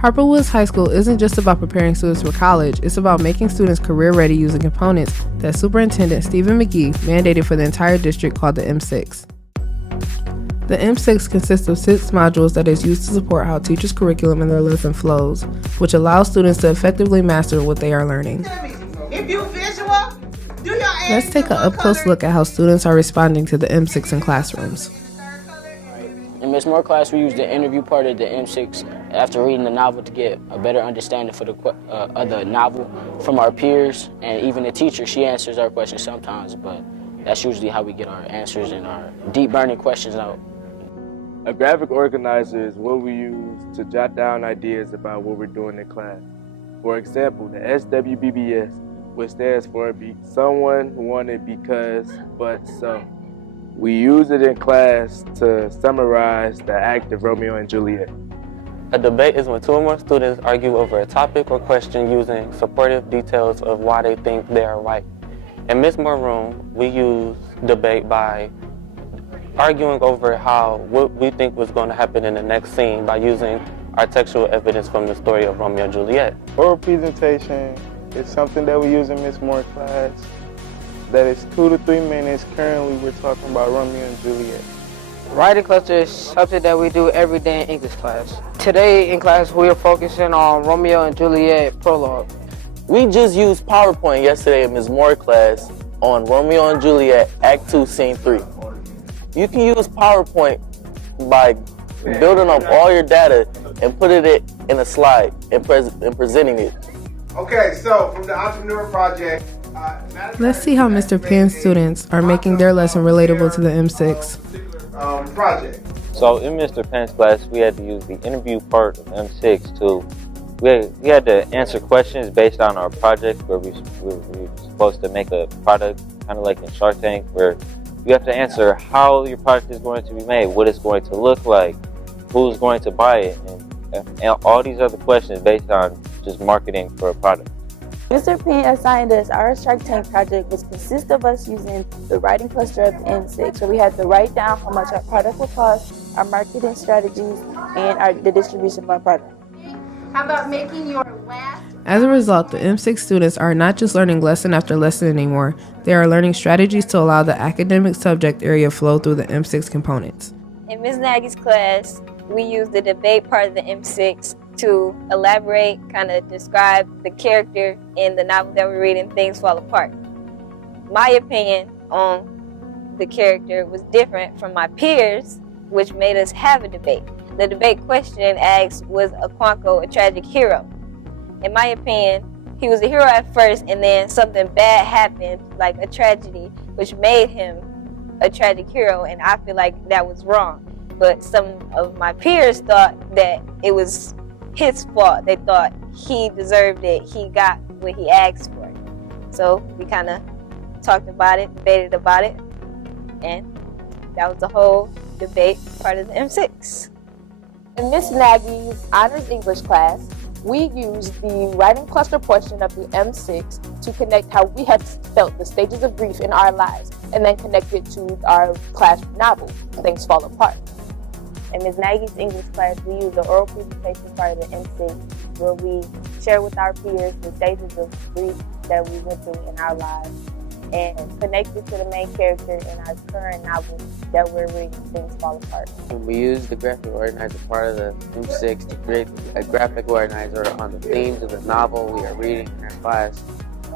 Harper Woods High School isn't just about preparing students for college, it's about making students career-ready using components that Superintendent Stephen McGee mandated for the entire district called the M6. The M6 consists of 6 modules that is used to support how teachers' curriculum and their lesson flows, which allows students to effectively master what they are learning. If you visual, do your Let's take an up-close look at how students are responding to the M6 in classrooms. In Ms. Moore's class, we used the interview part of the M6 after reading the novel to get a better understanding of the novel from our peers, and even the teacher. She answers our questions sometimes, but that's usually how we get our answers and our deep burning questions out. A graphic organizer is what we use to jot down ideas about what we're doing in class. For example, the SWBBS, which stands for Be Someone Wanted Because But So. We use it in class to summarize the act of Romeo and Juliet. A debate is when 2 or more students argue over a topic or question using supportive details of why they think they are right. In Ms. Moore's room, we use debate by arguing over what we think was going to happen in the next scene by using our textual evidence from the story of Romeo and Juliet. Oral presentation is something that we use in Ms. Moore's class. That is 2 to 3 minutes. Currently, we're talking about Romeo and Juliet. Writing cluster is something that we do every day in English class. Today in class, we are focusing on Romeo and Juliet prologue. We just used PowerPoint yesterday in Ms. Moore's class on Romeo and Juliet, Act 2, Scene 3. You can use PowerPoint by building up all your data and putting it in a slide and presenting it. Okay, so from the Entrepreneur Project, Let's see how Mr. Penn's students are making their lesson relatable to the M6. Project. So in Mr. Penn's class, we had to use the interview part of M6 to, we had to answer questions based on our project where we were supposed to make a product, kind of like in Shark Tank, where you have to answer how your product is going to be made, what it's going to look like, who's going to buy it, and all these other questions based on just marketing for a product. Mr. Penn assigned us our Shark Tank project, which consists of us using the writing cluster of M6. So we had to write down how much our product would cost, our marketing strategies, and the distribution of our product. How about making your last? As a result, the M6 students are not just learning lesson after lesson anymore, they are learning strategies to allow the academic subject area flow through the M6 components. In Ms. Nagy's class, we used the debate part of the M6 to elaborate, kind of describe the character in the novel that we're reading, Things Fall Apart. My opinion on the character was different from my peers, which made us have a debate. The debate question asked, was Okonkwo a tragic hero? In my opinion, he was a hero at first, and then something bad happened, like a tragedy, which made him a tragic hero, and I feel like that was wrong. But some of my peers thought that it was his fault. They thought he deserved it. He got what he asked for. So we kind of talked about it, debated about it, and that was the whole debate part of the M6. In Miss Nagy's Honors English class, we used the writing cluster portion of the M6 to connect how we had felt the stages of grief in our lives, and then connect it to our class novel, Things Fall Apart. In Ms. Nagy's English class, we used the oral presentation part of the M6, where we share with our peers the stages of grief that we went through in our lives, and connect it to the main character in our current novel that we're reading, Things Fall Apart. We used the graphic organizer part of the M6 to create a graphic organizer on the themes of the novel we are reading in our class,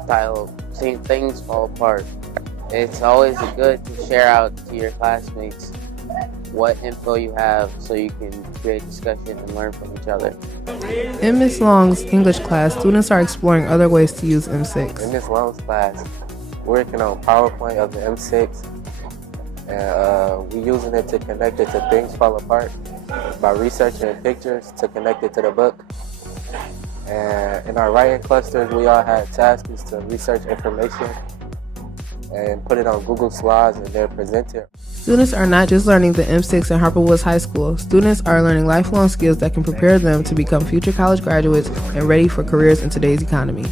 titled Seeing Things Fall Apart. It's always good to share out to your classmates what info you have so you can create discussion and learn from each other. In Ms. Long's English class, students are exploring other ways to use M6. In Ms. Long's class, we're working on PowerPoint of the M6, and we're using it to connect it to Things Fall Apart by researching pictures to connect it to the book. And in our writing clusters, we all had tasks to research information and put it on Google Slides and then present it. Students are not just learning the M6 at Harper Woods High School. Students are learning lifelong skills that can prepare them to become future college graduates and ready for careers in today's economy.